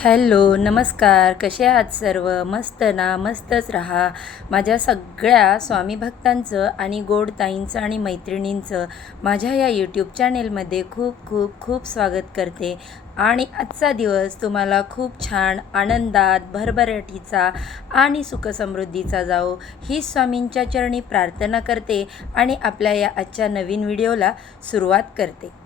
Hello नमस्कार. कसे आहात सर्व? मस्त ना? मस्तच राहा. माझ्या सगळ्या स्वामी भक्तांचं आणि गोड ताईंचं आणि मैत्रिणींचं माझ्या या यूट्यूब चॅनेलमध्ये खूप खूप खूप स्वागत करते. आणि आजचा दिवस तुम्हाला खूप छान आनंदात भरभराटीचा आणि सुखसमृद्धीचा जाओ ही स्वामींच्या चरणी प्रार्थना करते आणि आपल्या या आजच्या नवीन व्हिडिओला सुरुवात करते.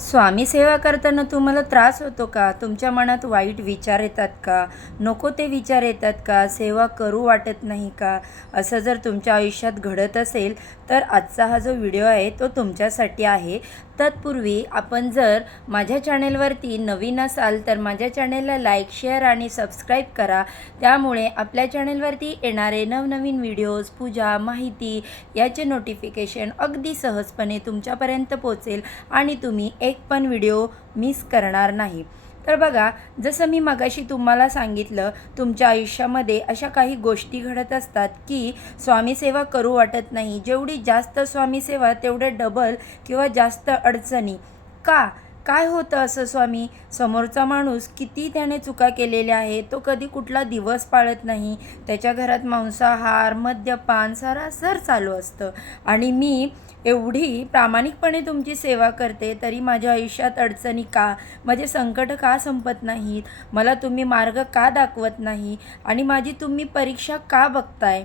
स्वामी सेवा करताना तुम्हाला त्रास होतो का? तुमच्या मनात वाईट विचार येतात का? नको ते विचार येतात का? सेवा करू वाटत नाही का? असं जर तुमच्या आयुष्यात घडत असेल तर आजचा हा जो व्हिडिओ आहे तो तुमच्यासाठी आहे. तत्पूर्वी आपण जर माझ्या चॅनेलवरती नवीन असाल तर माझ्या चॅनेलला लाईक शेअर आणि सबस्क्राईब करा. त्यामुळे आपल्या चॅनेलवरती येणारे नवनवीन व्हिडिओज पूजा माहिती याचे नोटिफिकेशन अगदी सहजपणे तुमच्यापर्यंत पोचेल आणि तुम्ही एक पण व्हिडिओ मिस करणार नाही. तर बघा जसं मी मगाशी तुम्हाला सांगितलं तुमच्या आयुष्यामध्ये अशा काही गोष्टी घडत असतात की स्वामीसेवा करू वाटत नाही. जेवढी जास्त स्वामी सेवा तेवढे डबल किंवा जास्त अडचणी. का? काय होतं असं स्वामी? समोरचा माणूस किती त्याने चुका केलेल्या आहे तो कधी कुठला दिवस पाळत नाही. त्याच्या घरात मांसाहार मद्यपान सरासर चालू असतं. आणि मी एवढी प्रामाणिकपणे तुमची सेवा करते तरी माझ्या आयुष्यात अडचणी का? माझे संकट का संपत नाहीत? मला तुम्ही मार्ग का दाखवत नाही? आणि माझी तुम्ही परीक्षा का बघताय?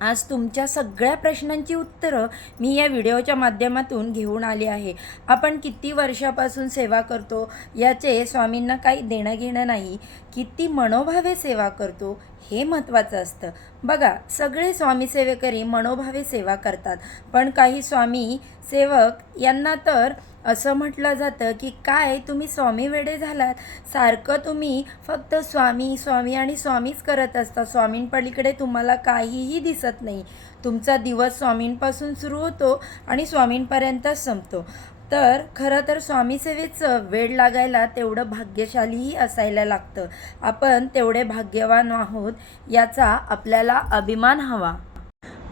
आज तुमच्या सगळ्या प्रश्नांची उत्तरं मी या व्हिडिओच्या माध्यमातून घेऊन आली आहे. आपण किती वर्षापासून सेवा करतो याचे स्वामींना काही देणं घेणं नाही. किती मनोभावे सेवा करतो हे महत्त्वाचं असतं. बघा सगळे स्वामी सेवेकरी मनोभावे सेवा करतात. पण काही स्वामी सेवक यांना तर असं म्हटलं जातं की काय तुम्ही स्वामी वेडे झालात? सारखं तुम्ही फक्त स्वामी स्वामी आणि स्वामीच करत असता. स्वामींपलीकडे तुम्हाला काहीही दिसत नाही. तुमचा दिवस स्वामींपासून सुरू होतो आणि स्वामींपर्यंतच संपतो. तर खरं तर स्वामीसेवेचं वेळ लागायला तेवढं भाग्यशालीही असायला लागतं. आपण तेवढे भाग्यवान आहोत याचा आपल्याला अभिमान हवा.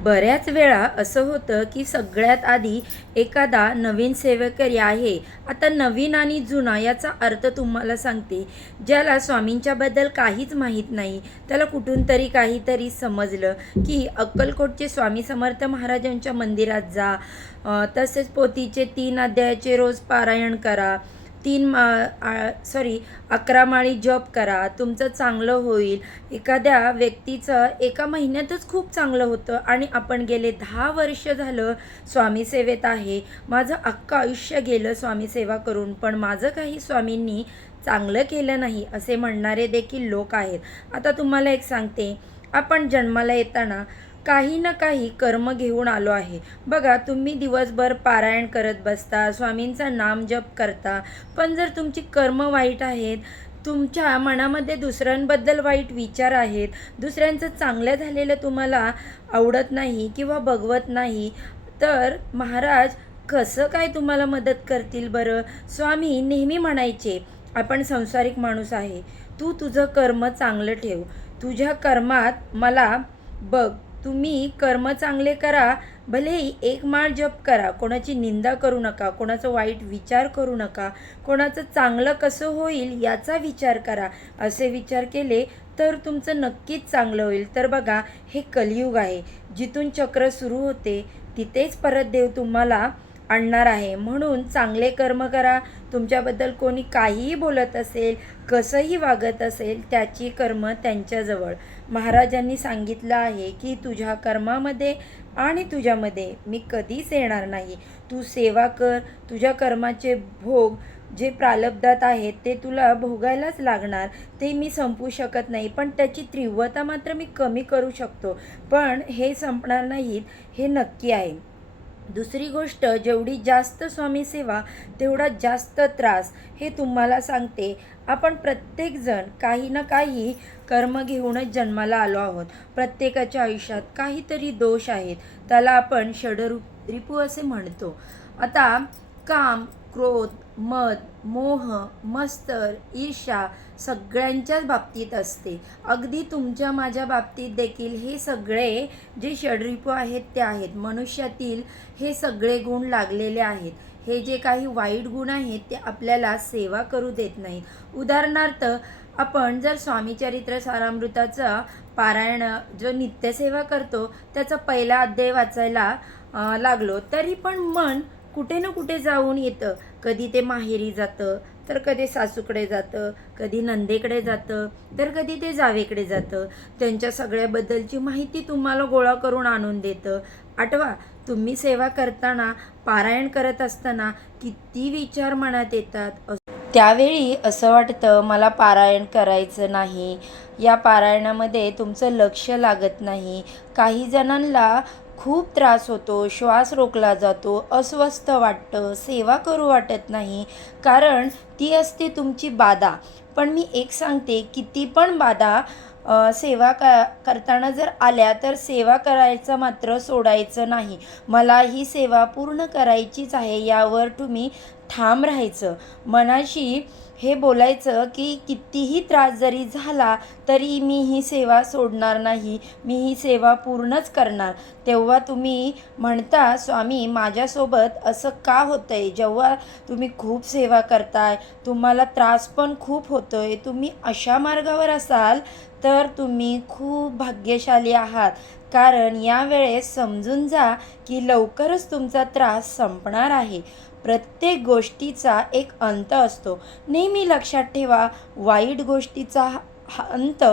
बऱ्याच वेळा असं होतं की सगळ्यात आधी एखादा नवीन सेवेकरी आहे. आता नवीन आणि जुना याचा अर्थ तुम्हाला सांगते. ज्याला स्वामींच्याबद्दल काहीच माहीत नाही त्याला कुठून तरी काहीतरी समजलं की अक्कलकोटचे स्वामी समर्थ महाराजांच्या मंदिरात जा. तसेच पोथीचे तीन अध्यायाचे रोज पारायण करा. तीन मा सॉरी अकरा माळी जॉब करा तुमचं चांगलं होईल. एखाद्या व्यक्तीचं एका महिन्यातच खूप चांगलं होतं आणि आपण गेले दहा वर्ष झालं स्वामीसेवेत आहे. माझं अख्खं आयुष्य गेलं स्वामीसेवा करून पण माझं काही स्वामींनी चांगलं केलं नाही असे म्हणणारे देखील लोक आहेत. आता तुम्हाला एक सांगते. आपण जन्माला येताना काही ना काही कर्म घेऊन आलो आहे. बघा तुम्ही दिवसभर पारायण करत बसता स्वामींचा नाम जप करता पण जर तुमची कर्म वाईट आहेत तुमच्या मनामध्ये दुसऱ्यांबद्दल वाईट विचार आहेत दुसऱ्यांचं चांगलं झालेलं तुम्हाला आवडत नाही किंवा बघवत नाही तर महाराज कसं काय तुम्हाला मदत करतील बरं? स्वामी नेहमी म्हणायचे आपण संसारिक माणूस आहे. तू तुझं कर्म चांगलं ठेव. तुझ्या कर्मात मला बघ. तुम्ही कर्म चांगले करा भलेही एक माळ जप करा. कोणाची निंदा करू नका कोणाचं वाईट विचार करू नका कोणाचं चांगलं कसं होईल याचा विचार करा. असे विचार केले तर तुमचं नक्कीच चांगलं होईल. तर बघा हे कलियुग आहे. जिथून चक्र सुरू होते तिथेच परत देव तुम्हाला आणणार आहे. म्हणून चांगले कर्म करा. तुमच्याबद्दल कोणी काहीही बोलत असेल कसंही वागत असेल त्याची कर्म त्यांच्याजवळ. महाराजांनी सांगितलं आहे की तुझ्या कर्मामध्ये आणि तुझ्यामध्ये मी कधीच येणार नाही. तू सेवा कर तुझ्या कर्माचे भोग जे प्रालब्धात आहेत ते तुला भोगायलाच लागणार ते मी संपू शकत नाही. पण त्याची तीव्रता मात्र मी कमी करू शकतो. पण हे संपणार नाहीत हे नक्की आहे. दुसरी गोष्ट जेवढी जास्त स्वामी सेवा तेवढा जास्त त्रास. हे तुम्हाला सांगते आपण प्रत्येकजण काही ना काही कर्म घेऊनच जन्माला आलो आहोत. प्रत्येकाच्या आयुष्यात काहीतरी दोष आहेत. त्याला आपण षडरू रिपू असे म्हणतो. आता काम क्रोध मद मोह मस्तर ईर्षा सगळ्यांच्याच बाबतीत असते. अगदी तुमच्या माझ्या बाबतीत देखील हे सगळे जे षडरिपू आहेत ते आहेत. मनुष्यातील हे सगळे गुण लागलेले आहेत. हे जे काही वाईट गुण आहेत ते आपल्याला सेवा करू देत नाहीत. उदाहरणार्थ आपण जर स्वामी चरित्र सारामृताचा पारायण जो नित्यसेवा करतो त्याचा पहिला अध्याय वाचायला लागलो तरी पण मन कुठे ना कुठे जाऊन येतं. कधी ते माहेरी जातं तर कधी सासूकडे जातं कधी नंदेकडे जातं तर कधी ते जावेकडे जातं. त्यांच्या सगळ्याबद्दलची माहिती तुम्हाला गोळा करून आणून देतं. आठवा तुम्ही सेवा करताना पारायण करत असताना किती विचार मनात येतात. त्यावेळी असं वाटतं मला पारायण करायचं नाही. या पारायणामध्ये तुमचं लक्ष लागत नाही. काही जणांना खूप त्रास होतो श्वास रोखला जातो अस्वस्थ वाटतं सेवा करू वाटत नाही. कारण ती असते तुमची बाधा. पण मी एक सांगते किती पण बाधा सेवा का करताना जर आल्या तर सेवा करायचं मात्र सोडायचं नाही. मला ही सेवा पूर्ण करायचीच आहे यावर तुम्ही ठाम राहायचं. मनाशी हे बोलायचं की कितीही त्रास जरी झाला तरी मी ही सेवा सोडणार नाही. मी ही सेवा पूर्णच करणार. तेव्हा तुम्ही म्हणता स्वामी माझ्यासोबत असं का होतं आहे जेव्हा तुम्ही खूप सेवा करताय तुम्हाला त्रास पण खूप होतो आहे तुम्ही अशा मार्गावर असाल तर तुम्ही खूप भाग्यशाली आहात. कारण यावेळेस समजून जा की लवकरच तुमचा त्रास संपणार आहे. प्रत्येक गोष्टीचा एक अंत असतो. नेहमी लक्षात ठेवा वाईट गोष्टीचा हा- अंत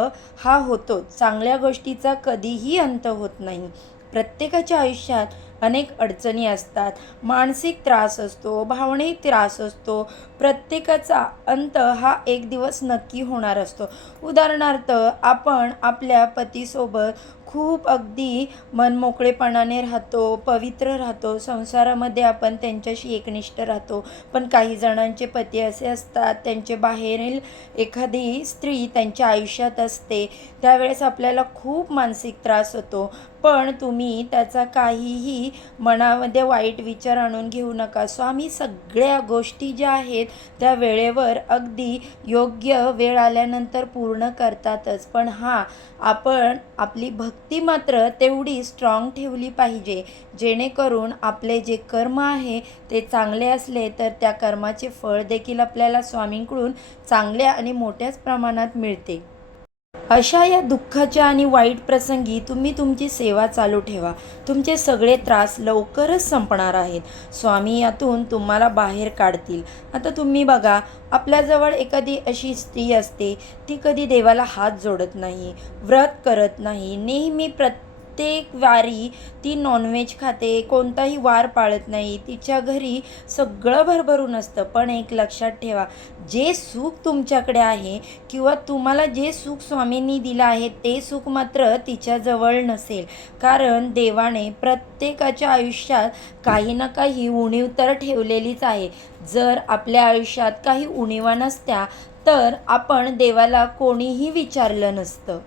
हा होतो चांगल्या गोष्टीचा कधीही अंत होत नाही. प्रत्येकाच्या आयुष्यात अनेक अडचणी असतात. मानसिक त्रास असतो भावनिक त्रास असतो. प्रत्येकाचा अंत हा एक दिवस नक्की होणार असतो. उदाहरणार्थ आपण आपल्या पतीसोबत खूप अगदी मनमोकळेपणाने राहतो पवित्र राहतो. संसारामध्ये आपण त्यांच्याशी एकनिष्ठ राहतो. पण काही जणांचे पती असे असतात त्यांचे बाहेरील एखादी स्त्री त्यांच्या आयुष्यात असते. त्यावेळेस आपल्याला खूप मानसिक त्रास होतो. पण तुम्ही त्याचा काहीही मनामध्ये वाईट विचार आणून घेऊ नका. स्वामी सगळ्या गोष्टी ज्या आहेत त्या वेळेवर अगदी योग्य वेळ आल्यानंतर पूर्ण करतातच. पण हां आपण आपली भक्ती मात्र तेवढी स्ट्रॉंग ठेवली पाहिजे. जेणेकरून आपले जे कर्म आहे ते चांगले असले तर त्या कर्माचे फळ देखील आपल्याला स्वामींकडून चांगल्या आणि मोठ्याच प्रमाणात मिळते. अशा या दुःखाच्या आणि वाईट प्रसंगी तुम्ही तुमची सेवा चालू ठेवा. तुमचे सगळे त्रास लवकरच संपणार आहेत. स्वामी यातून तुम्हाला बाहेर काढतील. आता तुम्ही बघा आपल्याजवळ एखादी अशी स्त्री असते ती कधी देवाला हात जोडत नाही व्रत करत नाही नेहमी प्रत्येक प्रत्येक वारी ती नॉनव्हेज खाते कोणताही वार पाळत नाही. तिच्या घरी सगळं भरभरून असतं. पण एक लक्षात ठेवा जे सुख तुमच्याकडे आहे किंवा तुम्हाला जे सुख स्वामींनी दिलं आहे ते सुख मात्र तिच्याजवळ नसेल. कारण देवाने प्रत्येकाच्या आयुष्यात काही ना काही उणीव तर ठेवलेलीच आहे. जर आपल्या आयुष्यात काही उणीवा नसत्या तर आपण देवाला कोणीही विचारलं नसतं.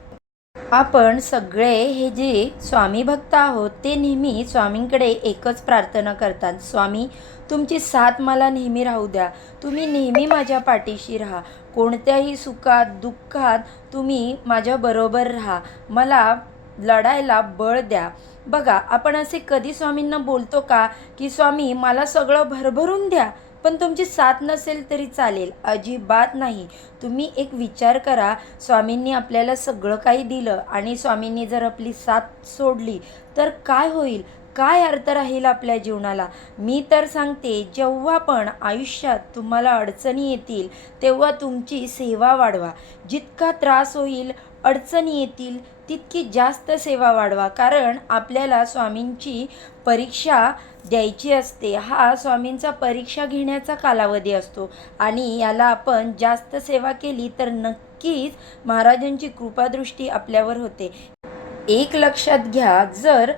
आपण सगळे हे जे स्वामी भक्त आहोत ते नेहमी स्वामींकडे एकच प्रार्थना करतात. स्वामी तुमची साथ मला नेहमी राहू द्या. तुम्ही नेहमी माझ्या पाठीशी राहा. कोणत्याही सुखात दुःखात तुम्ही माझ्याबरोबर राहा. मला लढायला बळ द्या. बघा आपण असे कधी स्वामींना बोलतो का? की स्वामी मला सगळं भरभरून द्या. पण तुमची साथ नसेल तरी चालेल. अजिबात नाही. तुम्ही एक विचार करा. स्वामींनी आपल्याला सगळं काही दिलं आणि स्वामींनी जर आपली साथ सोडली तर काय होईल? काय अर्थ राहील आपल्या जीवनाला? मी तर सांगते जेव्हा पण आयुष्यात तुम्हाला अडचणी येतील तेव्हा तुमची सेवा वाढवा. जितका त्रास होईल अडचणी येतील तितकी जास्त सेवा वाढवा. कारण आपल्याला स्वामींची परीक्षा द्यायची असते. हा स्वामींचा परीक्षा घेण्याचा कालावधी असतो. आणि याला आपण जास्त सेवा केली तर नक्कीच महाराजांची कृपादृष्टी आपल्यावर होते. एक लक्षात घ्या जर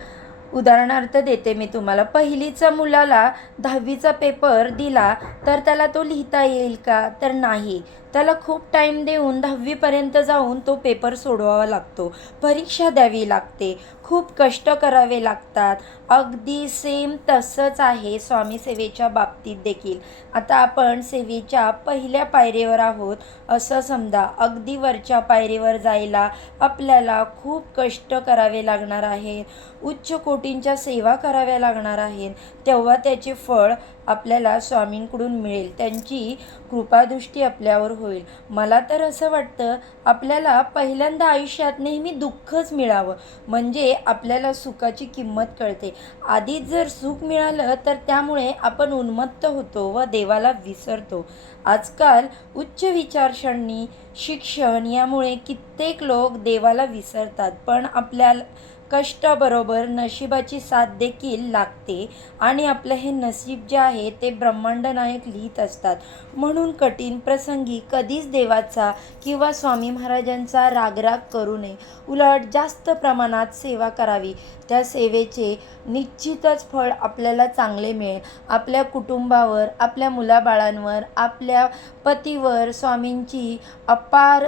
उदाहरणार्थ देते मी तुम्हाला. पहिलीचा मुलाला दहावीचा पेपर दिला तर त्याला तो लिहिता येईल का? तर नाही. त्याला खूप टाईम देऊन दहावीपर्यंत जाऊन तो पेपर सोडवावा लागतो. परीक्षा द्यावी लागते. खूप कष्ट करावे लागतात. अगदी सेम तसंच आहे स्वामी सेवेच्या बाबतीत देखील. आता आपण सेवेच्या पहिल्या पायरीवर आहोत. असं समजा अगदी वरच्या पायरीवर जायला आपल्याला खूप कष्ट करावे लागणार आहेत. उच्च कोटींच्या सेवा कराव्या लागणार आहेत. तेव्हा त्याचे फळ आपल्याला स्वामींकडून मिळेल. त्यांची कृपादृष्टी आपल्यावर होईल. मला तर असं वाटतं आपल्याला पहिल्यांदा आयुष्यात नेहमी दुःखच मिळावं. म्हणजे आपल्याला सुखाची किंमत कळते. आधीच जर सुख मिळालं तर त्यामुळे आपण उन्मत्त होतो व देवाला विसरतो. आजकाल उच्च विचारसरणी शिक्षण यामुळे कित्येक लोक देवाला विसरतात. पण आपल्याला कष्टाबरोबर नशिबाची साथ देखील लागते आणि आपलं हे नशीब जे आहे ते ब्रह्मांड नायक लिहित असतात. म्हणून कठीण प्रसंगी कधीच देवाचा किंवा स्वामी महाराजांचा रागराग करू नये. उलट जास्त प्रमाणात सेवा करावी. त्या सेवेचे निश्चितच फळ आपल्याला चांगले मिळेल. आपल्या कुटुंबावर आपल्या मुलाबाळांवर आपल्या पतीवर स्वामींची अपार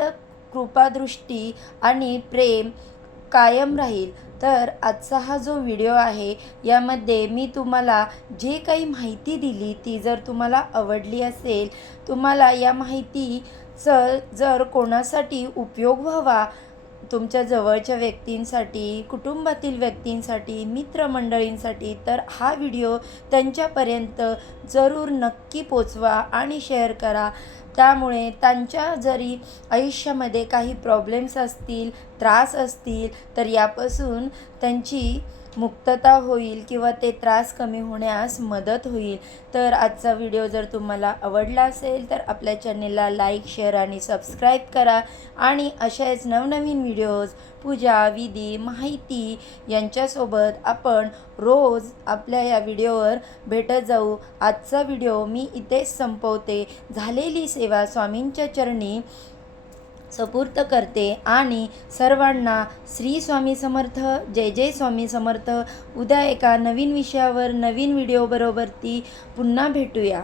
कृपादृष्टी आणि प्रेम कायम राहील. तर आजचा हा जो व्हिडिओ आहे यामध्ये मी तुम्हाला जे काही माहिती दिली ती जर तुम्हाला आवडली असेल तुम्हाला या माहितीचं जर कोणासाठी उपयोग व्हावा तुमच्या जवळच्या व्यक्तींसाठी कुटुंबातील व्यक्तींसाठी मित्रमंडळींसाठी तर हा व्हिडिओ त्यांच्यापर्यंत जरूर नक्की पोचवा आणि शेअर करा. त्यामुळे त्यांच्या जरी आयुष्यामध्ये काही प्रॉब्लेम्स असतील त्रास असतील तर यापासून त्यांची मुक्तता होईल किंवा ते त्रास कमी होण्यास मदत होईल. तर आजचा व्हिडिओ जर तुम्हाला आवडला असेल तर आपल्या चॅनेलला लाईक शेअर आणि सबस्क्राईब करा. आणि अशाच नवनवीन व्हिडिओज पूजा विधी माहिती यांच्यासोबत आपण रोज आपल्या या व्हिडिओवर भेटत जाऊ. आजचा व्हिडिओ मी इथेच संपवते. झालेली सेवा स्वामींच्या चरणी सपूर्त करते आणि सर्वांना श्री स्वामी समर्थ जय जय स्वामी समर्थ. उद्या एका नवीन विषयावर नवीन व्हिडिओबरोबर ती पुन्हा भेटूया.